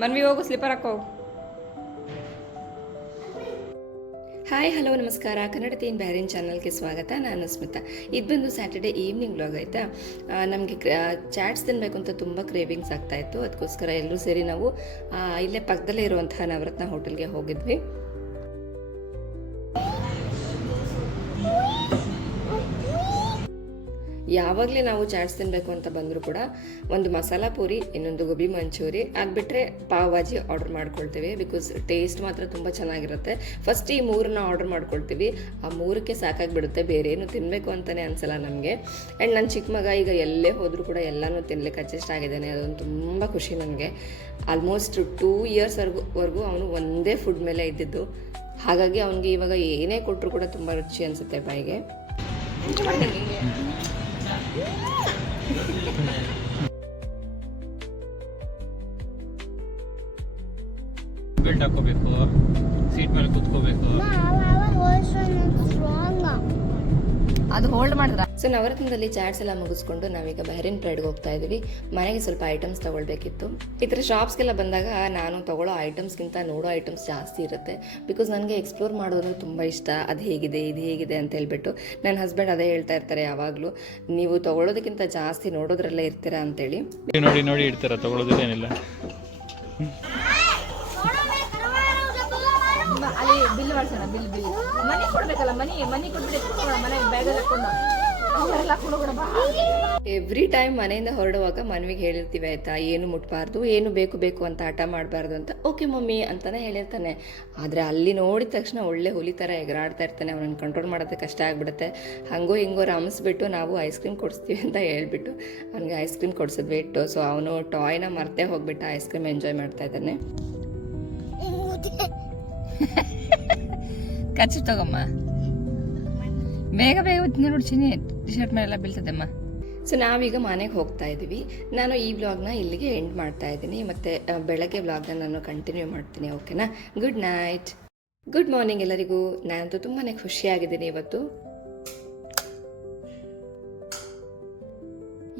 ಮನ್ವಿ ಹೋಗು, ಸ್ಲಿಪ್ಪರ್ ಹಾಕೋ. Hi hello ನಮಸ್ಕಾರ, ಕನ್ನಡತಿ ಇನ್ ಬ್ಯಾರಿನ್ ಚಾನಲ್ಗೆ ಸ್ವಾಗತ. ನಾನು ಸ್ಮಿತಾ. ಇದು ಬಂದು ಸ್ಯಾಟರ್ಡೇ ಈವ್ನಿಂಗ್ ವ್ಲಾಗ್ ಆಯಿತಾ. ನಮಗೆ ಚಾಟ್ಸ್ ತಿನ್ನಬೇಕು ಅಂತ ತುಂಬ ಕ್ರೇವಿಂಗ್ಸ್ ಆಗ್ತಾಯಿತ್ತು. ಅದಕ್ಕೋಸ್ಕರ ಎಲ್ಲರೂ ಸೇರಿ ನಾವು ಇಲ್ಲೇ ಪಕ್ಕದಲ್ಲೇ ಇರುವಂತಹ ನವರತ್ನ ಹೋಟೆಲ್ಗೆ ಹೋಗಿದ್ವಿ. ಯಾವಾಗಲೇ ನಾವು ಚಾಟ್ಸ್ ತಿನ್ನಬೇಕು ಅಂತ ಬಂದರೂ ಕೂಡ ಒಂದು ಮಸಾಲ ಪೂರಿ, ಇನ್ನೊಂದು ಗೋಬಿ ಮಂಚೂರಿ, ಅದು ಬಿಟ್ಟರೆ ಪಾವ್ ಭಾಜಿ ಆರ್ಡರ್ ಮಾಡ್ಕೊಳ್ತೀವಿ. ಬಿಕಾಸ್ ಟೇಸ್ಟ್ ಮಾತ್ರ ತುಂಬ ಚೆನ್ನಾಗಿರುತ್ತೆ. ಫಸ್ಟ್ ಈ ಮೂರನ್ನ ಆರ್ಡರ್ ಮಾಡ್ಕೊಳ್ತೀವಿ. ಆ ಮೂರಕ್ಕೆ ಸಾಕಾಗಿಬಿಡುತ್ತೆ, ಬೇರೆ ಏನು ತಿನ್ನಬೇಕು ಅಂತಲೇ ಅನಿಸಲ್ಲ ನಮಗೆ. ಆ್ಯಂಡ್ ನನ್ನ ಚಿಕ್ಕ ಮಗ ಈಗ ಎಲ್ಲೇ ಹೋದರೂ ಕೂಡ ಎಲ್ಲನೂ ತಿನ್ನಲಿಕ್ಕೆ ಅಡ್ಜಸ್ಟ್ ಆಗಿದ್ದಾನೆ. ಅದೊಂದು ತುಂಬ ಖುಷಿ ನನಗೆ. ಆಲ್ಮೋಸ್ಟ್ 2 ಇಯರ್ಸ್ವರೆಗೂ ಅವನು ಒಂದೇ ಫುಡ್ ಮೇಲೆ ಇದ್ದಿದ್ದು. ಹಾಗಾಗಿ ಅವನಿಗೆ ಇವಾಗ ಏನೇ ಕೊಟ್ಟರು ಕೂಡ ತುಂಬ ರುಚಿ ಅನಿಸುತ್ತೆ ಬಾಯಿಗೆ. ಬೆಲ್ಟ್ ಹಾಕೋಬೇಕು, ಸೀಟ್ ಮೇಲೆ ಕೂತ್ಕೋಬೇಕು. ಅದು ಹೋಲ್ಡ್ ಮಾಡಿದ್ರ. ಸೊ ನವರತ್ನದಲ್ಲಿ ಚಾಟ್ಸ್ ಎಲ್ಲ ಮುಗಿಸ್ಕೊಂಡು ನಾವೀಗ ಬಹರಿನ್ ಪ್ರೈಡ್ಗೆ ಹೋಗ್ತಾ ಇದ್ದೀವಿ. ಮನೆಗೆ ಸ್ವಲ್ಪ ಐಟಮ್ಸ್ ತಗೊಳ್ಬೇಕಿತ್ತು. ಈ ಥರ ಶಾಪ್ಸ್ಗೆಲ್ಲ ಬಂದಾಗ ನಾನು ತಗೊಳ್ಳೋ ಐಟಮ್ಸ್ಗಿಂತ ನೋಡೋ ಐಟಮ್ಸ್ ಜಾಸ್ತಿ ಇರುತ್ತೆ. ಬಿಕಾಸ್ ನನಗೆ ಎಕ್ಸ್ಪ್ಲೋರ್ ಮಾಡೋದು ತುಂಬ ಇಷ್ಟ. ಅದು ಹೇಗಿದೆ, ಇದು ಹೇಗಿದೆ ಅಂತ ಹೇಳ್ಬಿಟ್ಟು ನನ್ನ ಹಸ್ಬೆಂಡ್ ಅದೇ ಹೇಳ್ತಾ ಇರ್ತಾರೆ ಯಾವಾಗಲೂ, ನೀವು ತಗೊಳ್ಳೋದಕ್ಕಿಂತ ಜಾಸ್ತಿ ನೋಡೋದ್ರಲ್ಲೇ ಇರ್ತೀರಾ ಅಂತೇಳಿ. ನೋಡಿ ನೋಡಿ ಇಡ್ತಾರ, ತಗೊಳ್ಳೋದೇನಿಲ್ಲ. ಅಲ್ಲಿ ಬಿಲ್ ಮಾಡ್ಸೋಣ, ಬಿಲ್ ಮನಿ ಕೊಡ್ಬೇಕಲ್ಲ, ಮನಿ ಕೊಟ್ಬಿಟ್ಟು ಮನೆ ಬ್ಯಾಗಲ್ಲಿ ಹಾಕೊಂಡು ಎವ್ರಿ ಟೈಮ್ ಮನೆಯಿಂದ ಹೊರಡುವಾಗ ಮನ್ವಿಗೆ ಹೇಳಿರ್ತೀವಿ ಆಯ್ತಾ, ಏನು ಮುಟ್ಬಾರ್ದು, ಏನು ಬೇಕು ಅಂತ ಹಠ ಮಾಡಬಾರ್ದು ಅಂತ. ಓಕೆ ಮಮ್ಮಿ ಅಂತಾನೆ ಹೇಳಿರ್ತಾನೆ. ಆದರೆ ಅಲ್ಲಿ ನೋಡಿದ ತಕ್ಷಣ ಒಳ್ಳೆ ಹುಲಿ ಥರ ಎಗರಾಡ್ತಾ ಇರ್ತಾನೆ. ಅವನನ್ನು ಕಂಟ್ರೋಲ್ ಮಾಡೋದಕ್ಕೆ ಕಷ್ಟ ಆಗಿಬಿಡುತ್ತೆ. ಹಂಗೋ ಹಿಂಗೋ ರಾಮಿಸ್ಬಿಟ್ಟು ನಾವು ಐಸ್ ಕ್ರೀಮ್ ಕೊಡಿಸ್ತೀವಿ ಅಂತ ಹೇಳ್ಬಿಟ್ಟು ಅವನಿಗೆ ಐಸ್ ಕ್ರೀಮ್ ಕೊಡಿಸಿದ್ವಿ ಇಟ್ಟು. ಸೊ ಅವನು ಟಾಯ್ನ ಮರ್ತೇ ಹೋಗ್ಬಿಟ್ಟು ಐಸ್ ಕ್ರೀಮ್ ಎಂಜಾಯ್ ಮಾಡ್ತಾ ಇದ್ದಾನೆ. ಕಚ್ಚಿ ತಗೊಮ್ಮ, ಬೇಗ ನೋಡಿ ಚಿನ್ನಿ, ಟಿ ಶರ್ಟ್ ಮೇಲೆಲ್ಲ ಬೀಳ್ತದಮ್ಮ. ಸೊ ನಾವೀಗ ಮನೆಗೆ ಹೋಗ್ತಾ ಇದ್ದೀವಿ. ನಾನು ಈ ವ್ಲಾಗ್ನ ಇಲ್ಲಿಗೆ ಎಂಡ್ ಮಾಡ್ತಾ ಇದ್ದೀನಿ. ಮತ್ತು ಬೆಳಗ್ಗೆ ವ್ಲಾಗ್ನ ನಾನು ಕಂಟಿನ್ಯೂ ಮಾಡ್ತೀನಿ, ಓಕೆನಾ? ಗುಡ್ ನೈಟ್, ಗುಡ್ ಮಾರ್ನಿಂಗ್ ಎಲ್ಲರಿಗೂ. ನಾನಂತೂ ತುಂಬಾ ಖುಷಿಯಾಗಿದ್ದೀನಿ ಇವತ್ತು.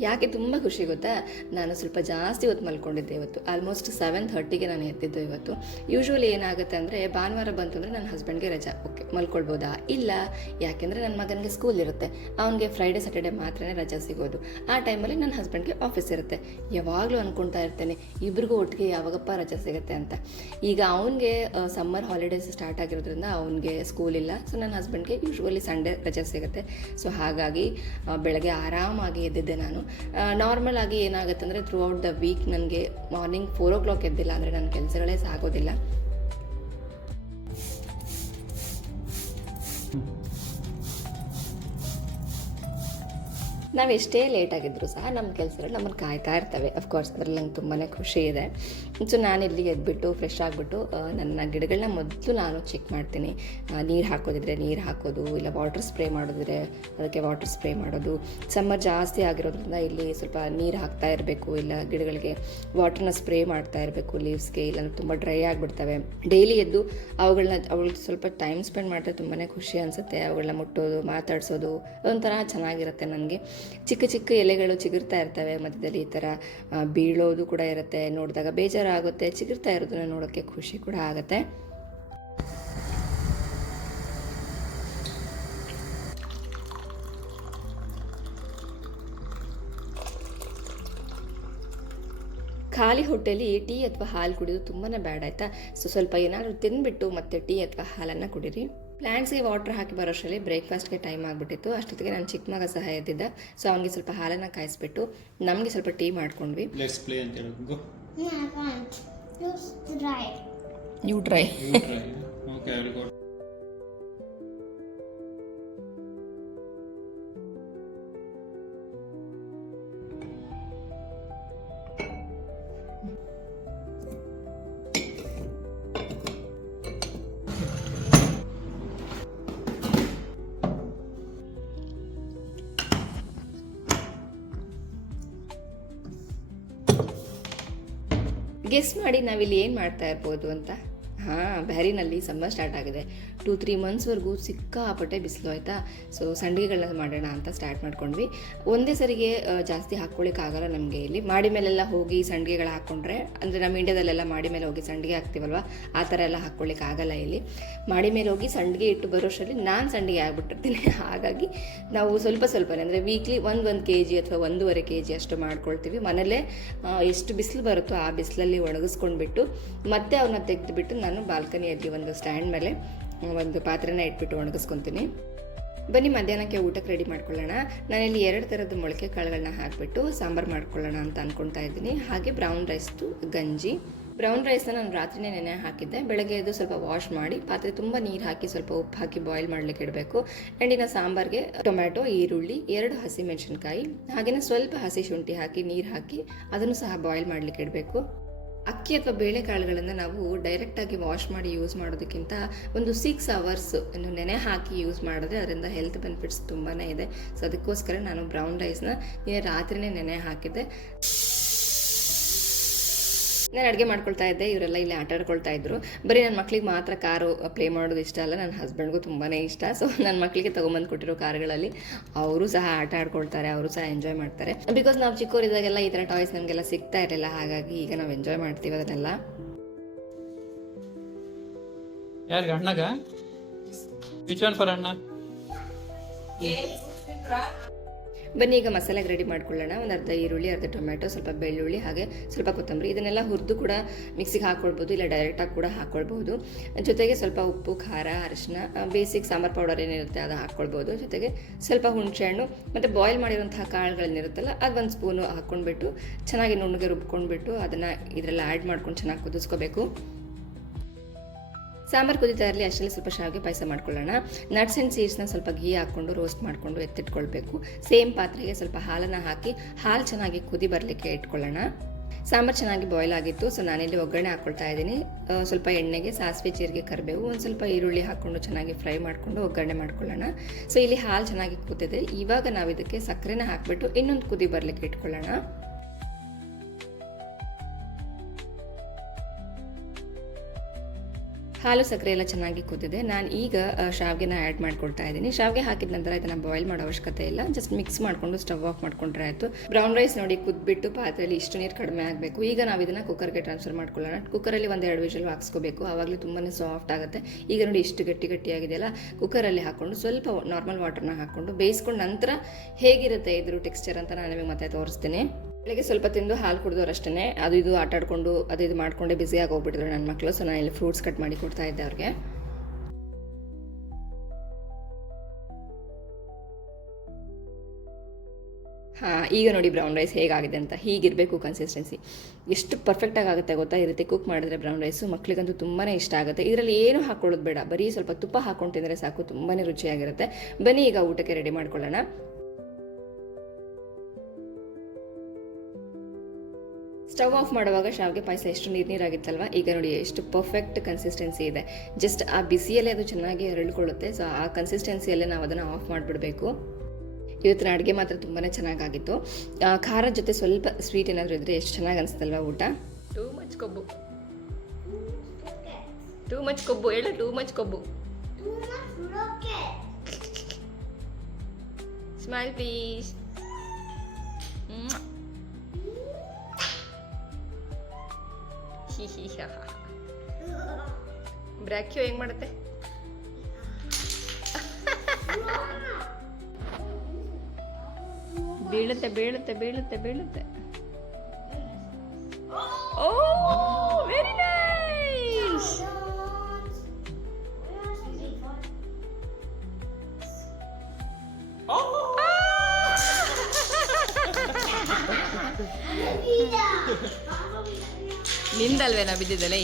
ಯಾಕೆ ತುಂಬ ಖುಷಿ ಗೊತ್ತಾ? ನಾನು ಸ್ವಲ್ಪ ಜಾಸ್ತಿ ಹೊತ್ತು ಮಲ್ಕೊಂಡಿದ್ದೆ ಇವತ್ತು. ಆಲ್ಮೋಸ್ಟ್ 7:30ಗೆ ನಾನು ಎದ್ದಿದ್ದು ಇವತ್ತು. ಯೂಶ್ವಲಿ ಏನಾಗುತ್ತೆ ಅಂದರೆ ಭಾನುವಾರ ಬಂತು ಅಂದರೆ ನನ್ನ ಹಸ್ಬೆಂಡ್ಗೆ ರಜಾ, ಓಕೆ ಮಲ್ಕೊಳ್ಬೋದಾ? ಇಲ್ಲ, ಯಾಕೆಂದರೆ ನನ್ನ ಮಗನಿಗೆ ಸ್ಕೂಲ್ ಇರುತ್ತೆ. ಅವನಿಗೆ ಫ್ರೈಡೇ ಸ್ಯಾಟರ್ಡೇ ಮಾತ್ರನೇ ರಜಾ ಸಿಗೋದು. ಆ ಟೈಮಲ್ಲಿ ನನ್ನ ಹಸ್ಬೆಂಡ್ಗೆ ಆಫೀಸ್ ಇರುತ್ತೆ. ಯಾವಾಗಲೂ ಅಂದ್ಕೊಳ್ತಾ ಇರ್ತೇನೆ ಇಬ್ಬರಿಗೂ ಒಟ್ಟಿಗೆ ಯಾವಾಗಪ್ಪ ರಜಾ ಸಿಗುತ್ತೆ ಅಂತ. ಈಗ ಅವನಿಗೆ ಸಮ್ಮರ್ ಹಾಲಿಡೇಸ್ ಸ್ಟಾರ್ಟ್ ಆಗಿರೋದ್ರಿಂದ ಅವನಿಗೆ ಸ್ಕೂಲ್ ಇಲ್ಲ. ಸೊ ನನ್ನ ಹಸ್ಬೆಂಡ್ಗೆ ಯೂಶ್ವಲಿ ಸಂಡೇ ರಜಾ ಸಿಗುತ್ತೆ. ಸೊ ಹಾಗಾಗಿ ಬೆಳಗ್ಗೆ ಆರಾಮಾಗಿ ಎದ್ದಿದ್ದೆ ನಾನು. ನಾರ್ಮಲ್ ಆಗಿ ಏನಾಗುತ್ತೆ ಅಂದರೆ ಥ್ರೂ ಔಟ್ ದ ವೀಕ್ ನನಗೆ ಮಾರ್ನಿಂಗ್ 4 o'clock ಎದ್ದಿಲ್ಲ ಅಂದರೆ ನನ್ನ ಕೆಲಸಗಳೇ ಸಾಗೋದಿಲ್ಲ. ನಾವು ಎಷ್ಟೇ ಲೇಟಾಗಿದ್ದರೂ ಸಹ ನಮ್ಮ ಕೆಲಸಗಳು ನಮ್ಮನ್ನು ಕಾಯ್ತಾ ಇರ್ತವೆ. ಅಫ್ಕೋರ್ಸ್ ಅದರಲ್ಲಿ ನಂಗೆ ತುಂಬಾ ಖುಷಿ ಇದೆ. ಸೊ ನಾನು ಇಲ್ಲಿಗೆ ಎದ್ಬಿಟ್ಟು ಫ್ರೆಶ್ ಆಗಿಬಿಟ್ಟು ನನ್ನ ಗಿಡಗಳನ್ನ ಮೊದಲು ನಾನು ಚೆಕ್ ಮಾಡ್ತೀನಿ. ನೀರು ಹಾಕೋದಿದ್ರೆ ನೀರು ಹಾಕೋದು, ಇಲ್ಲ ವಾಟರ್ ಸ್ಪ್ರೇ ಮಾಡೋದಿದ್ರೆ ಅದಕ್ಕೆ ವಾಟರ್ ಸ್ಪ್ರೇ ಮಾಡೋದು. ಸಮ್ಮರ್ ಜಾಸ್ತಿ ಆಗಿರೋದ್ರಿಂದ ಇಲ್ಲಿ ಸ್ವಲ್ಪ ನೀರು ಹಾಕ್ತಾ ಇರಬೇಕು, ಇಲ್ಲ ಗಿಡಗಳಿಗೆ ವಾಟರ್ನ ಸ್ಪ್ರೇ ಮಾಡ್ತಾ ಇರಬೇಕು ಲೀವ್ಸ್ಗೆ, ಇಲ್ಲ ತುಂಬ ಡ್ರೈ ಆಗಿಬಿಡ್ತವೆ. ಡೈಲಿ ಎದ್ದು ಅವಳಿಗೆ ಸ್ವಲ್ಪ ಟೈಮ್ ಸ್ಪೆಂಡ್ ಮಾಡಿದ್ರೆ ತುಂಬಾ ಖುಷಿ ಅನಿಸುತ್ತೆ. ಅವುಗಳನ್ನ ಮುಟ್ಟೋದು, ಮಾತಾಡಿಸೋದು ಅದೊಂಥರ ಚೆನ್ನಾಗಿರುತ್ತೆ ನನಗೆ. ಚಿಕ್ಕ ಚಿಕ್ಕ ಎಲೆಗಳು ಚಿಗುರ್ತಾ ಇರ್ತವೆ, ಮಧ್ಯದಲ್ಲಿ ಈ ಥರ ಬೀಳೋದು ಕೂಡ ಇರುತ್ತೆ. ನೋಡಿದಾಗ ಬೇಜಾರಾಗುತ್ತೆ, ಚಿಗುರ್ತಾ ಇರೋದನ್ನ ನೋಡೋಕ್ಕೆ ಖುಷಿ ಕೂಡ ಆಗುತ್ತೆ. ಖಾಲಿ ಹೊಟ್ಟೆಲಿ ಟೀ ಅಥವಾ ಹಾಲು ಕುಡಿಯೋದು ತುಂಬಾ ಬ್ಯಾಡ್ ಆಯಿತಾ. ಸೊ ಸ್ವಲ್ಪ ಏನಾದರೂ ತಿಂದ್ಬಿಟ್ಟು ಮತ್ತೆ ಟೀ ಅಥವಾ ಹಾಲನ್ನು ಕುಡೀರಿ. ಪ್ಲ್ಯಾಂಟ್ಸ್ಗೆ ವಾಟರ್ ಹಾಕಿ ಬರೋಷ್ಟರಲ್ಲಿ ಬ್ರೇಕ್ಫಾಸ್ಟ್ಗೆ ಟೈಮ್ ಆಗಿಬಿಟ್ಟಿತ್ತು. ಅಷ್ಟೊತ್ತಿಗೆ ನನ್ನ ಚಿಕ್ಕ ಮಗ ಸಹ ಎದ್ದಿದ್ದ. ಸೊ ಅವನಿಗೆ ಸ್ವಲ್ಪ ಹಾಲನ್ನು ಕಾಯಿಸ್ಬಿಟ್ಟು ನಮಗೆ ಸ್ವಲ್ಪ ಟೀ ಮಾಡ್ಕೊಂಡ್ವಿ. You try. ಗೆಸ್ ಮಾಡಿ ನಾವಿಲ್ಲಿ ಏನು ಮಾಡ್ತಾ ಇರ್ಬೋದು ಅಂತ. ಹಾಂ, ಬ್ಯಾರಿನಲ್ಲಿ ಸಮ್ಮರ್ ಸ್ಟಾರ್ಟ್ ಆಗಿದೆ. 2-3 ಮಂತ್ಸ್ವರೆಗೂ ಸಿಕ್ಕಾಪಟ್ಟೆ ಬಿಸಿಲು ಆಯಿತಾ. ಸೊ ಸಂಡಿಗೆಗಳನ್ನ ಮಾಡೋಣ ಅಂತ ಸ್ಟಾರ್ಟ್ ಮಾಡ್ಕೊಂಡ್ವಿ. ಒಂದೇ ಸರಿಗೆ ಜಾಸ್ತಿ ಹಾಕ್ಕೊಳ್ಳಿಕ್ಕಾಗಲ್ಲ ನಮಗೆ. ಇಲ್ಲಿ ಮಾಡಿ ಮೇಲೆಲ್ಲ ಹೋಗಿ ಸಂಡಿಗೆಗಳು ಹಾಕ್ಕೊಂಡ್ರೆ, ಅಂದರೆ ನಮ್ಮ ಇಂಡಿಯಾದಲ್ಲೆಲ್ಲ ಮಾಡಿ ಮೇಲೆ ಹೋಗಿ ಸಂಡಿಗೆ ಹಾಕ್ತೀವಲ್ವ, ಆ ಥರ ಎಲ್ಲ ಹಾಕ್ಕೊಳ್ಳಿಕ್ಕಾಗಲ್ಲ ಇಲ್ಲಿ. ಮಾಡಿ ಮೇಲೆ ಹೋಗಿ ಸಂಡಿಗೆ ಇಟ್ಟು ಬರೋಷ್ಟರಲ್ಲಿ ನಾನು ಸಂಡಿಗೆ ಆಗಿಬಿಟ್ಟಿರ್ತೀನಿ. ಹಾಗಾಗಿ ನಾವು ಸ್ವಲ್ಪನೇ ಅಂದರೆ ವೀಕ್ಲಿ 1 kg ಅಥವಾ 1.5 kg ಅಷ್ಟು ಮಾಡ್ಕೊಳ್ತೀವಿ. ಮನೇಲೇ ಎಷ್ಟು ಬಿಸಿಲು ಬರುತ್ತೋ ಆ ಬಿಸಿಲಲ್ಲಿ ಒಣಗಿಸ್ಕೊಂಡ್ಬಿಟ್ಟು ಮತ್ತೆ ಅವನ್ನ ತೆಗೆದುಬಿಟ್ಟು ನಾನು ಬಾಲ್ಕನಿಯಲ್ಲಿ ಒಂದು ಸ್ಟ್ಯಾಂಡ್ ಮೇಲೆ ಒಂದು ಪಾತ್ರೆನ ಇಟ್ಬಿಟ್ಟು ಒಣಗಿಸ್ಕೊತೀನಿ. ಬನ್ನಿ ಮಧ್ಯಾಹ್ನಕ್ಕೆ ಊಟಕ್ಕೆ ರೆಡಿ ಮಾಡ್ಕೊಳ್ಳೋಣ. ನಾನಿಲ್ಲಿ 2 ಥರದ ಮೊಳಕೆ ಕಾಳುಗಳನ್ನ ಹಾಕಿಬಿಟ್ಟು ಸಾಂಬಾರು ಮಾಡ್ಕೊಳ್ಳೋಣ ಅಂತ ಅಂದ್ಕೊಳ್ತಾ ಇದ್ದೀನಿ. ಹಾಗೆ ಬ್ರೌನ್ ರೈಸ್ದು ಗಂಜಿ. ಬ್ರೌನ್ ರೈಸ್ನ ನಾನು ರಾತ್ರಿನೇ ನೆನೆ ಹಾಕಿದ್ದೆ. ಬೆಳಗ್ಗೆ ಎದ್ದು ಸ್ವಲ್ಪ ವಾಶ್ ಮಾಡಿ ಪಾತ್ರೆ ತುಂಬ ನೀರು ಹಾಕಿ ಸ್ವಲ್ಪ ಉಪ್ಪು ಹಾಕಿ ಬಾಯ್ಲ್ ಮಾಡಲಿಕ್ಕೆ ಇಡಬೇಕು. ಆ್ಯಂಡ್ ಸಾಂಬಾರಿಗೆ ಟೊಮ್ಯಾಟೊ, ಈರುಳ್ಳಿ, 2 ಹಸಿಮೆಣಸಿನ್ಕಾಯಿ, ಹಾಗೆಯೇ ಸ್ವಲ್ಪ ಹಸಿ ಶುಂಠಿ ಹಾಕಿ ನೀರು ಹಾಕಿ ಅದನ್ನು ಸಹ ಬಾಯ್ಲ್ ಮಾಡಲಿಕ್ಕೆ ಇಡಬೇಕು. ಅಕ್ಕಿ ಅಥವಾ ಬೇಳೆಕಾಳುಗಳನ್ನು ನಾವು ಡೈರೆಕ್ಟಾಗಿ ವಾಶ್ ಮಾಡಿ ಯೂಸ್ ಮಾಡೋದಕ್ಕಿಂತ ಒಂದು 6 hours ನೆನೆ ಹಾಕಿ ಯೂಸ್ ಮಾಡಿದ್ರೆ ಅದರಿಂದ ಹೆಲ್ತ್ ಬೆನಿಫಿಟ್ಸ್ ತುಂಬಾ ಇದೆ. ಸೊ ಅದಕ್ಕೋಸ್ಕರ ನಾನು ಬ್ರೌನ್ ರೈಸ್ನ ರಾತ್ರಿನೇ ನೆನೆ ಹಾಕಿದ್ದೆ. ನಾನು ಅಡುಗೆ ಮಾಡ್ಕೊಳ್ತಾ ಇದ್ದೆ, ಇವರೆಲ್ಲ ಇಲ್ಲಿ ಆಟ ಆಡ್ಕೊಳ್ತಾ ಇದ್ರು. ಬರೀ ನನ್ನ ಮಕ್ಳಿಗೆ ಮಾತ್ರ ಕಾರು ಪ್ಲೇ ಮಾಡೋದು ಇಷ್ಟ ಅಲ್ಲ, ನನ್ನ ಹಸ್ಬೆಂಡ್ಗೂ ತುಂಬಾ ಇಷ್ಟ. ಸೊ ನನ್ನ ಮಕ್ಕಳಿಗೆ ತೊಗೊಂಬಂದು ಕೊಟ್ಟಿರೋ ಕಾರುಗಳಲ್ಲಿ ಅವರು ಸಹ ಆಟ ಆಡ್ಕೊಳ್ತಾರೆ, ಅವರು ಸಹ ಎಂಜಾಯ್ ಮಾಡ್ತಾರೆ. ಬಿಕಾಸ್ ನಾವು ಚಿಕ್ಕವರಿದ್ದಾಗೆಲ್ಲ ಈ ಥರ ಟಾಯ್ಸ್ ನಮಗೆಲ್ಲ ಸಿಗ್ತಾ ಇರಲಿಲ್ಲ, ಹಾಗಾಗಿ ಈಗ ನಾವು ಎಂಜಾಯ್ ಮಾಡ್ತೀವಿ ಅದನ್ನೆಲ್ಲ. ಯಾರಿಗೆ ಅಣ್ಣಗ? ವಿಚ್ ಒನ್ ಫಾರ್ ಅಣ್ಣ? ಬನ್ನಿ ಈಗ ಮಸಾಲೆಗೆ ರೆಡಿ ಮಾಡ್ಕೊಳ್ಳೋಣ. ಒಂದು ಅರ್ಧ ಈರುಳ್ಳಿ, ಅರ್ಧ ಟೊಮ್ಯಾಟೊ, ಸ್ವಲ್ಪ ಬೆಳ್ಳುಳ್ಳಿ, ಹಾಗೆ ಸ್ವಲ್ಪ ಕೊತ್ತಂಬರಿ, ಇದನ್ನೆಲ್ಲ ಹುರಿದು ಕೂಡ ಮಿಕ್ಸಿಗೆ ಹಾಕ್ಕೊಳ್ಬೋದು, ಇಲ್ಲ ಡೈರೆಕ್ಟಾಗಿ ಕೂಡ ಹಾಕ್ಕೊಳ್ಬೋದು. ಜೊತೆಗೆ ಸ್ವಲ್ಪ ಉಪ್ಪು, ಖಾರ, ಅರಿಶಿನ, ಬೇಸಿಕ್ ಸಾಂಬಾರು ಪೌಡರ್ ಏನಿರುತ್ತೆ ಅದು ಹಾಕ್ಕೊಳ್ಬೋದು. ಜೊತೆಗೆ ಸ್ವಲ್ಪ ಹುಣಸೆಹಣ್ಣು ಮತ್ತು ಬಾಯ್ಲ್ ಮಾಡಿರುವಂತಹ ಕಾಳುಗಳನ್ನಿರುತ್ತಲ್ಲ ಅದು 1 ಸ್ಪೂನು ಹಾಕ್ಕೊಂಡ್ಬಿಟ್ಟು ಚೆನ್ನಾಗಿ ನುಣ್ಣಗೆ ರುಬ್ಕೊಂಡ್ಬಿಟ್ಟು ಅದನ್ನು ಇದರಲ್ಲಿ ಆ್ಯಡ್ ಮಾಡ್ಕೊಂಡು ಚೆನ್ನಾಗಿ ಕುದಿಸ್ಕೋಬೇಕು. ಸಾಂಬಾರು ಕುದೀತಾ ಇರಲಿ, ಅಷ್ಟರಲ್ಲಿ ಸ್ವಲ್ಪ ಶಾವಿಗೆ ಪಾಯಸ ಮಾಡ್ಕೊಳ್ಳೋಣ. ನಟ್ಸ್ ಆ್ಯಂಡ್ ಸೀಡ್ಸ್ನ ಸ್ವಲ್ಪ ಘೀ ಹಾಕ್ಕೊಂಡು ರೋಸ್ಟ್ ಮಾಡಿಕೊಂಡು ಎತ್ತಿಟ್ಕೊಳ್ಬೇಕು. ಸೇಮ್ ಪಾತ್ರೆಗೆ ಸ್ವಲ್ಪ ಹಾಲನ್ನು ಹಾಕಿ ಹಾಲು ಚೆನ್ನಾಗಿ ಕುದಿ ಬರಲಿಕ್ಕೆ ಇಟ್ಕೊಳ್ಳೋಣ. ಸಾಂಬಾರು ಚೆನ್ನಾಗಿ ಬಾಯ್ಲ್ ಆಗಿತ್ತು. ಸೊ ನಾನಿಲ್ಲಿ ಒಗ್ಗರಣೆ ಹಾಕ್ಕೊಳ್ತಾ ಇದ್ದೀನಿ. ಸ್ವಲ್ಪ ಎಣ್ಣೆಗೆ ಸಾಸಿವೆ, ಜೀರಿಗೆ, ಕರಿಬೇವು, ಒಂದು ಸ್ವಲ್ಪ ಈರುಳ್ಳಿ ಹಾಕ್ಕೊಂಡು ಚೆನ್ನಾಗಿ ಫ್ರೈ ಮಾಡಿಕೊಂಡು ಒಗ್ಗರಣೆ ಮಾಡ್ಕೊಳ್ಳೋಣ. ಸೊ ಇಲ್ಲಿ ಹಾಲು ಚೆನ್ನಾಗಿ ಕೂತಿದೆ. ಇವಾಗ ನಾವು ಇದಕ್ಕೆ ಸಕ್ಕರೆನ ಹಾಕಿಬಿಟ್ಟು ಇನ್ನೊಂದು ಕುದಿ ಬರಲಿಕ್ಕೆ ಇಟ್ಕೊಳ್ಳೋಣ. ಹಾಲು ಸಕ್ಕರೆ ಎಲ್ಲ ಚೆನ್ನಾಗಿ ಕುದಿದೆ. ನಾನು ಈಗ ಶಾವಿಗೆನ ಆ್ಯಡ್ ಮಾಡ್ಕೊಳ್ತಾ ಇದ್ದೀನಿ. ಶಾವಿಗೆ ಹಾಕಿದ ನಂತರ ಇದನ್ನು ಬಾಯ್ಲ್ ಮಾಡೋ ಅವಶ್ಯಕತೆ ಇಲ್ಲ, ಜಸ್ಟ್ ಮಿಕ್ಸ್ ಮಾಡಿಕೊಂಡು ಸ್ಟವ್ ಆಫ್ ಮಾಡ್ಕೊಂಡ್ರೆ ಆಯಿತು. ಬ್ರೌನ್ ರೈಸ್ ನೋಡಿ ಕುದ್ಬಿಟ್ಟು ಪಾತ್ರೆಯಲ್ಲಿ ಇಷ್ಟು ನೀರು ಕಡಿಮೆ ಆಗಬೇಕು. ಈಗ ನಾವು ಇದನ್ನು ಕುಕ್ಕರ್ಗೆ ಟ್ರಾನ್ಸ್ಫರ್ ಮಾಡ್ಕೊಳ್ಳೋಣ. ಕುಕ್ಕರಲ್ಲಿ 1-2 ವಿಷಲ್ ಹಾಕ್ಸ್ಕೋಬೇಕು, ಆವಾಗಲೂ ತುಂಬಾ ಸಾಫ್ಟ್ ಆಗುತ್ತೆ. ಈಗ ನೋಡಿ ಇಷ್ಟು ಗಟ್ಟಿಯಾಗಿದೆಯಲ್ಲ, ಕುಕ್ಕರಲ್ಲಿ ಹಾಕ್ಕೊಂಡು ಸ್ವಲ್ಪ ನಾರ್ಮಲ್ ವಾಟರ್ನ ಹಾಕ್ಕೊಂಡು ಬೇಯಿಸ್ಕೊಂಡು ನಂತರ ಹೇಗಿರುತ್ತೆ ಇದ್ರ ಟೆಕ್ಸ್ಚರ್ ಅಂತ ನಾನು ನಿಮಗೆ ಮತ್ತೆ ತೋರಿಸ್ತೀನಿ. ಬೆಳಗ್ಗೆ ಸ್ವಲ್ಪ ತಿಂದು ಹಾಲು ಕುಡಿದವ್ರಷ್ಟೇ ಅದು ಇದು ಆಟ ಆಡ್ಕೊಂಡು ಅದು ಇದು ಮಾಡ್ಕೊಂಡೆ ಬ್ಯುಸಿಯಾಗಿ ಹೋಗ್ಬಿಟ್ಟಿದ್ರು ನನ್ನ ಮಕ್ಕಳು. ಸೊ ನಾನು ಇಲ್ಲಿ ಫ್ರೂಟ್ಸ್ ಕಟ್ ಮಾಡಿ ಕೊಡ್ತಾ ಇದ್ದೆ ಅವ್ರಿಗೆ. ಹಾಂ, ಈಗ ನೋಡಿ ಬ್ರೌನ್ ರೈಸ್ ಹೇಗಾಗಿದೆ ಅಂತ. ಹೀಗಿರಬೇಕು ಕನ್ಸಿಸ್ಟೆನ್ಸಿ. ಎಷ್ಟು ಪರ್ಫೆಕ್ಟಾಗಿ ಆಗುತ್ತೆ ಗೊತ್ತಾ ಈ ರೀತಿ ಕುಕ್ ಮಾಡಿದ್ರೆ ಬ್ರೌನ್ ರೈಸು. ಮಕ್ಕಳಿಗಂತೂ ತುಂಬಾ ಇಷ್ಟ ಆಗುತ್ತೆ. ಇದರಲ್ಲಿ ಏನು ಹಾಕ್ಕೊಳ್ಳೋದು ಬೇಡ, ಬರೀ ಸ್ವಲ್ಪ ತುಪ್ಪ ಹಾಕ್ಕೊಂಡು ತಿಂದರೆ ಸಾಕು, ತುಂಬಾ ರುಚಿಯಾಗಿರುತ್ತೆ. ಬನ್ನಿ ಈಗ ಊಟಕ್ಕೆ ರೆಡಿ ಮಾಡ್ಕೊಳ್ಳೋಣ. ಸ್ಟವ್ ಆಫ್ ಮಾಡುವಾಗ ಶಾವಿಗೆ ಪಾಯಸ ಎಷ್ಟು ನೀರಾಗಿತ್ತಲ್ವ, ಈಗ ನೋಡಿ ಎಷ್ಟು ಪರ್ಫೆಕ್ಟ್ ಕನ್ಸಿಸ್ಟೆನ್ಸಿ ಇದೆ. ಜಸ್ಟ್ ಆ ಬಿಸಿಯಲ್ಲೇ ಅದು ಚೆನ್ನಾಗಿ ಹರಳ್ಕೊಳ್ಳುತ್ತೆ. ಸೊ ಆ ಕನ್ಸಿಸ್ಟೆನ್ಸಿಯಲ್ಲೇ ನಾವು ಅದನ್ನು ಆಫ್ ಮಾಡಿಬಿಡಬೇಕು. ಇವತ್ತಿನ ಅಡುಗೆ ಮಾತ್ರ ತುಂಬಾ ಚೆನ್ನಾಗಾಗಿತ್ತು. ಖಾರದ ಜೊತೆ ಸ್ವಲ್ಪ ಸ್ವೀಟ್ ಏನಾದರೂ ಇದ್ದರೆ ಎಷ್ಟು ಚೆನ್ನಾಗಿ ಅನಿಸ್ತಲ್ವ ಊಟ. ಟೂ ಮಚ್ ಕೊಬ್ಬು ಹೇಳ, ಟೂ ಮಚ್ ಕೊಬ್ಬು. Smile please. ಬ್ರ್ಯಾಕ್ಯೂ ಹೆಂಗ್ ಮಾಡುತ್ತೆ? ಬೀಳುತ್ತೆ ಬೀಳುತ್ತೆ ಬೀಳುತ್ತೆ ಬೀಳುತ್ತೆ. ಓ ವೆರಿ ನೈಸ್. ನಿಂದಲ್ವೇನಾ ಬಿದ್ದಿದ್ದಲ್ಲ.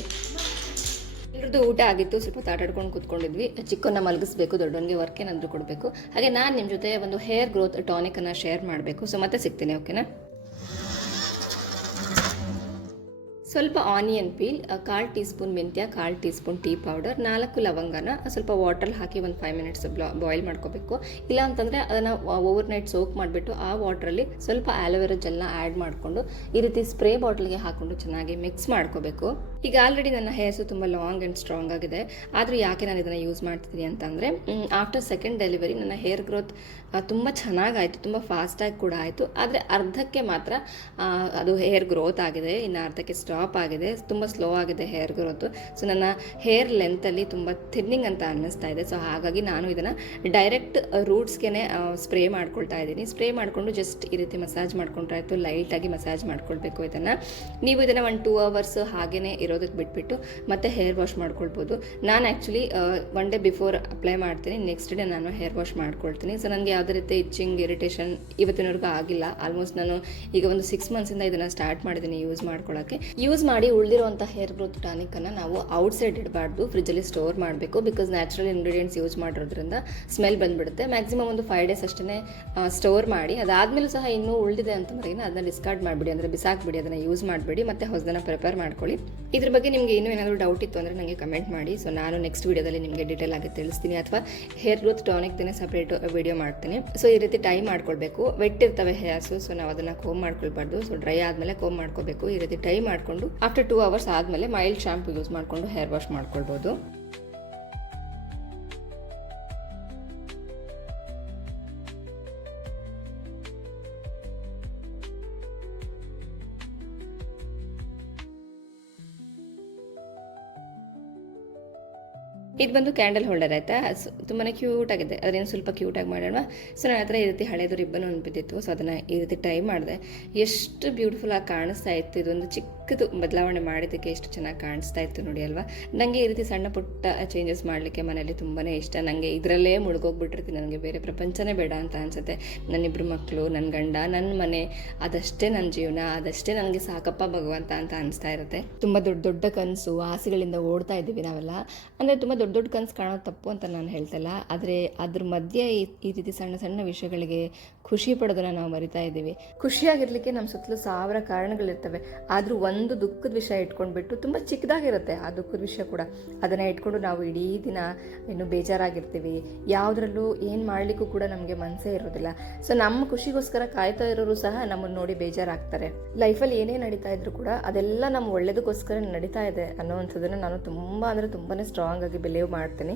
ಎಲ್ರದ್ದು ಊಟ ಆಗಿತ್ತು. ಸ್ವಲ್ಪ ಆಟಾಡ್ಕೊಂಡು ಕೂತ್ಕೊಂಡಿದ್ವಿ. ಚಿಕ್ಕನ್ನ ಮಲಗಿಸ್ಬೇಕು, ದೊಡ್ಡವನಿಗೆ ವರ್ಕ್ ಏನಾದರೂ ಕೊಡಬೇಕು. ಹಾಗೆ ನಾನು ನಿಮ್ಮ ಜೊತೆ ಒಂದು ಹೇರ್ ಗ್ರೋತ್ ಟಾನಿಕನ್ನು ಶೇರ್ ಮಾಡಬೇಕು. ಸೊ ಮತ್ತೆ ಸಿಗ್ತೀನಿ, ಓಕೆನಾ? ಸ್ವಲ್ಪ ಆನಿಯನ್ ಪೀಲ್, 1/4 ಟೀ ಸ್ಪೂನ್ ಮೆಂತ್ಯ, 1/4 ಟೀ ಸ್ಪೂನ್ ಟೀ ಪೌಡರ್, 4 ಲವಂಗನ ಸ್ವಲ್ಪ ವಾಟರ್ಲ್ಲಿ ಹಾಕಿ ಒಂದು 5 ಮಿನಿಟ್ಸ್ ಬಾಯ್ಲ್ ಮಾಡ್ಕೋಬೇಕು. ಇಲ್ಲ ಅಂತಂದರೆ ಅದನ್ನು ಓವರ್ ನೈಟ್ ಸೋಕ್ ಮಾಡಿಬಿಟ್ಟು ಆ ವಾಟ್ರಲ್ಲಿ ಸ್ವಲ್ಪ ಆಲೋವೆರಾ ಜೆಲ್ನ ಆ್ಯಡ್ ಮಾಡಿಕೊಂಡು ಈ ರೀತಿ ಸ್ಪ್ರೇ ಬಾಟಲ್ಗೆ ಹಾಕ್ಕೊಂಡು ಚೆನ್ನಾಗಿ ಮಿಕ್ಸ್ ಮಾಡ್ಕೋಬೇಕು. ಈಗ ಆಲ್ರೆಡಿ ನನ್ನ ಹೇರ್ಸು ತುಂಬ ಲಾಂಗ್ ಆ್ಯಂಡ್ ಸ್ಟ್ರಾಂಗ್ ಆಗಿದೆ. ಆದರೂ ಯಾಕೆ ನಾನು ಇದನ್ನು ಯೂಸ್ ಮಾಡ್ತಿದ್ದೀನಿ ಅಂತಂದರೆ, ಆಫ್ಟರ್ ಸೆಕೆಂಡ್ ಡೆಲಿವರಿ ನನ್ನ ಹೇರ್ ಗ್ರೋತ್ ತುಂಬ ಚೆನ್ನಾಗಾಯಿತು, ತುಂಬ ಫಾಸ್ಟಾಗಿ ಕೂಡ ಆಯಿತು. ಆದರೆ ಅರ್ಧಕ್ಕೆ ಮಾತ್ರ ಅದು ಹೇರ್ ಗ್ರೋತ್ ಆಗಿದೆ, ಇನ್ನು ಅರ್ಧಕ್ಕೆ ಸ್ಟಾಪ್ ಆಗಿದೆ, ತುಂಬ ಸ್ಲೋ ಆಗಿದೆ ಹೇರ್ ಗ್ರೋತು. ಸೊ ನನ್ನ ಹೇರ್ ಲೆಂತಲ್ಲಿ ತುಂಬ ಥಿನ್ನಿಂಗ್ ಅಂತ ಅನ್ನಿಸ್ತಾ ಇದೆ. ಸೊ ಹಾಗಾಗಿ ನಾನು ಇದನ್ನು ಡೈರೆಕ್ಟ್ ರೂಟ್ಸ್ಗೆ ಸ್ಪ್ರೇ ಮಾಡ್ಕೊಳ್ತಾ ಇದ್ದೀನಿ. ಸ್ಪ್ರೇ ಮಾಡಿಕೊಂಡು ಜಸ್ಟ್ ಈ ರೀತಿ ಮಸಾಜ್ ಮಾಡ್ಕೊಂಡ್ರೆ ಆಯಿತು, ಲೈಟಾಗಿ ಮಸಾಜ್ ಮಾಡ್ಕೊಳ್ಬೇಕು ಇದನ್ನು. ನೀವು ಇದನ್ನು 1-2 ಅವರ್ಸ್ ಹಾಗೇ ಇರೋದಕ್ಕೆ ಬಿಟ್ಬಿಟ್ಟು ಮತ್ತೆ ಹೇರ್ ವಾಶ್ ಮಾಡ್ಕೊಳ್ಬೋದು. ನಾನು ಆ್ಯಕ್ಚುಲಿ 1 ಡೇ ಬಿಫೋರ್ ಅಪ್ಲೈ ಮಾಡ್ತೀನಿ, ನೆಕ್ಸ್ಟ್ ಡೇ ನಾನು ಹೇರ್ ವಾಶ್ ಮಾಡ್ಕೊಳ್ತೀನಿ. ಸೊ ನನಗೆ ಯಾವುದೇ ರೀತಿ ಇಚ್ಚಿಂಗ್, ಇರಿಟೇಷನ್ ಇವತ್ತಿನವರೆಗೂ ಆಗಿಲ್ಲ. ಆಲ್ಮೋಸ್ಟ್ ನಾನು ಈಗ ಒಂದು 6 ಮಂತ್ಸಿಂದ ಇದನ್ನು ಸ್ಟಾರ್ಟ್ ಮಾಡಿದ್ದೀನಿ ಯೂಸ್ ಮಾಡ್ಕೊಳ್ಳೋಕ್ಕೆ. ಯೂಸ್ ಮಾಡಿ ಉಳಿದಿರುವಂಥ ಹೇರ್ ಗ್ರೋತ್ ಟಾನಿಕನ್ನು ನಾವು ಔಟ್ಸೈಡ್ ಇಡಬಾರ್ದು, ಫ್ರಿಜ್ಜಲ್ಲಿ ಸ್ಟೋರ್ ಮಾಡಬೇಕು. ಬಿಕಾಸ್ ನ್ಯಾಚುರಲ್ ಇಂಗ್ರೀಡಿಯೆಂಟ್ಸ್ ಯೂಸ್ ಮಾಡಿರೋದ್ರಿಂದ ಸ್ಮೆಲ್ ಬಂದುಬಿಡುತ್ತೆ. ಮ್ಯಾಕ್ಸಿಮಮ್ ಒಂದು 5 ಡೇಸ್ ಅಷ್ಟೇ ಸ್ಟೋರ್ ಮಾಡಿ, ಅದಾದಮೇಲೂ ಸಹ ಇನ್ನೂ ಉಳಿದಿದೆ ಅಂತಂದ್ರೆ ಅದನ್ನ ಡಿಸ್ಕಾರ್ಡ್ ಮಾಡಿಬಿಡಿ, ಅಂದರೆ ಬಿಸಾಕ್ಬಿಡಿ, ಅದನ್ನು ಯೂಸ್ ಮಾಡಬೇಡಿ, ಮತ್ತೆ ಹೊಸದನ್ನು ಪ್ರಿಪೇರ್ ಮಾಡ್ಕೊಳ್ಳಿ. ಇದ್ರ ಬಗ್ಗೆ ನಿಮಗೆ ಇನ್ನೂ ಏನಾದರೂ ಡೌಟ್ ಇತ್ತು ಅಂದರೆ ನನಗೆ ಕಮೆಂಟ್ ಮಾಡಿ. ಸೊ ನಾನು ನೆಕ್ಸ್ಟ್ ವೀಡಿಯೋದಲ್ಲಿ ನಿಮಗೆ ಡೀಟೇಲ್ ಆಗಿ ತಿಳಿಸ್ತೀನಿ, ಅಥವಾ ಹೇರ್ ಗ್ರೋತ್ ಟಾನಿಕ್ದೇ ಸಪ್ರೇಟ್ ವಿಡಿಯೋ ಮಾಡ್ತೀನಿ. ಸೊ ಈ ರೀತಿ ಟೈ ಮಾಡ್ಕೊಳ್ಬೇಕು. ವೆಟ್ ಇರ್ತವೆ ಹೇರ್ಸು, ಸೊ ನಾವು ಅದನ್ನು ಕೋಮ್ ಮಾಡ್ಕೊಳ್ಬಾರ್ದು. ಸೊ ಡ್ರೈ ಆದಮೇಲೆ ಕೋಮ್ ಮಾಡ್ಕೋಬೇಕು. ಈ ರೀತಿ ಟೈ ಮಾಡಿಕೊಂಡು ಆಫ್ಟರ್ 2 ಅವರ್ಸ್ ಆದಮೇಲೆ ಮೈಲ್ಡ್ ಶಾಂಪು ಯೂಸ್ ಮಾಡಿಕೊಂಡು ಹೇರ್ ವಾಶ್ ಮಾಡ್ಕೊಳ್ಬೋದು. ಇದು ಬಂದು ಕ್ಯಾಂಡಲ್ ಹೋಲ್ಡರ್ ಆಯಿತಾ. ತುಂಬಾ ಕ್ಯೂಟ್ ಆಗಿದೆ, ಅದನ್ನು ಸ್ವಲ್ಪ ಕ್ಯೂಟಾಗಿ ಮಾಡೋಣ. ಸೊ ನನ್ನ ಹತ್ರ ಈ ರೀತಿ ಹಳೇದು ರಿಬ್ಬನ್ ಒಂದು ಬಿದ್ದಿತ್ತು. ಸೊ ಅದನ್ನು ಈ ರೀತಿ ಟೈ ಮಾಡಿದೆ. ಎಷ್ಟು ಬ್ಯೂಟಿಫುಲ್ ಆಗಿ ಕಾಣಿಸ್ತಾ ಇತ್ತು. ಇದೊಂದು ಚಿಕ್ಕದು ಬದಲಾವಣೆ ಮಾಡಿದ್ದಕ್ಕೆ ಎಷ್ಟು ಚೆನ್ನಾಗಿ ಕಾಣಿಸ್ತಾ ಇತ್ತು ನೋಡಿ ಅಲ್ವಾ. ನನಗೆ ಈ ರೀತಿ ಸಣ್ಣ ಪುಟ್ಟ ಚೇಂಜಸ್ ಮಾಡಲಿಕ್ಕೆ ಮನೇಲಿ ತುಂಬಾ ಇಷ್ಟ. ನನಗೆ ಇದರಲ್ಲೇ ಮುಳುಗೋಗ್ಬಿಟ್ಟಿರ್ತೀನಿ. ನನಗೆ ಬೇರೆ ಪ್ರಪಂಚನೇ ಬೇಡ ಅಂತ ಅನಿಸುತ್ತೆ. ನನ್ನಿಬ್ಬರು ಮಕ್ಕಳು, ನನ್ನ ಗಂಡ, ನನ್ನ ಮನೆ, ಅದಷ್ಟೇ ನನ್ನ ಜೀವನ, ಅದಷ್ಟೇ ನನಗೆ ಸಾಕಪ್ಪ ಭಗವಂತ ಅಂತ ಅನಿಸ್ತಾ ಇರುತ್ತೆ. ತುಂಬ ದೊಡ್ಡ ದೊಡ್ಡ ಕನಸು, ಆಸೆಗಳಿಂದ ಓಡ್ತಾ ಇದ್ದೀವಿ ನಾವೆಲ್ಲ. ಅಂದರೆ ತುಂಬ ದೊಡ್ಡ ದೊಡ್ಡ ಕನಸು ಕಾಣೋದು ತಪ್ಪು ಅಂತ ನಾನು ಹೇಳ್ತಲ್ಲ, ಆದರೆ ಅದ್ರ ಮಧ್ಯೆ ಈ ರೀತಿ ಸಣ್ಣ ಸಣ್ಣ ವಿಷಯಗಳಿಗೆ ಖುಷಿ ಪಡೋದನ್ನು ನಾವು ಮರಿತಾ ಇದ್ದೀವಿ. ಖುಷಿಯಾಗಿರ್ಲಿಕ್ಕೆ ನಮ್ಮ ಸುತ್ತಲೂ 1000 ಕಾರಣಗಳಿರ್ತವೆ. ಆದರೂ ಒಂದು ದುಃಖದ ವಿಷಯ ಇಟ್ಕೊಂಡ್ಬಿಟ್ಟು, ತುಂಬ ಚಿಕ್ಕದಾಗಿರುತ್ತೆ ಆ ದುಃಖದ ವಿಷಯ ಕೂಡ, ಅದನ್ನು ಇಟ್ಕೊಂಡು ನಾವು ಇಡೀ ದಿನ ಇನ್ನು ಬೇಜಾರಾಗಿರ್ತೀವಿ. ಯಾವುದ್ರಲ್ಲೂ ಏನು ಮಾಡಲಿಕ್ಕೂ ಕೂಡ ನಮಗೆ ಮನಸ್ಸೇ ಇರೋದಿಲ್ಲ. ಸೊ ನಮ್ಮ ಖುಷಿಗೋಸ್ಕರ ಕಾಯ್ತಾ ಇರೋರು ಸಹ ನಮ್ಮನ್ನು ನೋಡಿ ಬೇಜಾರಾಗ್ತಾರೆ. ಲೈಫಲ್ಲಿ ಏನೇ ನಡೀತಾ ಇದ್ರು ಕೂಡ ಅದೆಲ್ಲ ನಮ್ಮ ಒಳ್ಳೇದಕ್ಕೋಸ್ಕರ ನಡೀತಾ ಇದೆ ಅನ್ನೋವಂಥದ್ದನ್ನು ನಾನು ತುಂಬ ಅಂದರೆ ತುಂಬಾ ಸ್ಟ್ರಾಂಗ್ ಆಗಿ ಬಿಲೀವ್ ಮಾಡ್ತೀನಿ.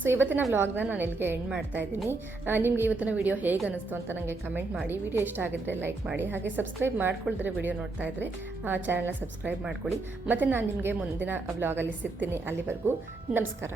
ಸೊ ಇವತ್ತಿನ ವ್ಲಾಗ್ನ ನಾನು ಇಲ್ಲಿಗೆ ಎಂಡ್ ಮಾಡ್ತಾ ಇದ್ದೀನಿ. ನಿಮಗೆ ಇವತ್ತಿನ ವಿಡಿಯೋ ಹೇಗೆ ಅನ್ನಿಸ್ತು ಅಂತ ನನಗೆ ಕಮೆಂಟ್ ಮಾಡಿ. ವಿಡಿಯೋ ಇಷ್ಟ ಆಗಿದ್ದರೆ ಲೈಕ್ ಮಾಡಿ, ಹಾಗೆ ಸಬ್ಸ್ಕ್ರೈಬ್ ಮಾಡ್ಕೊಳ್ತಾರೆ ವಿಡಿಯೋ ನೋಡ್ತಾ ಇದ್ದರೆ ಚಾನಲ್ನ ಸಬ್ಸ್ಕ್ರೈಬ್ ಮಾಡ್ಕೊಳ್ಳಿ. ಮತ್ತು ನಾನು ನಿಮಗೆ ಮುಂದಿನ ವ್ಲಾಗಲ್ಲಿ ಸಿಗ್ತೀನಿ. ಅಲ್ಲಿವರೆಗೂ ನಮಸ್ಕಾರ.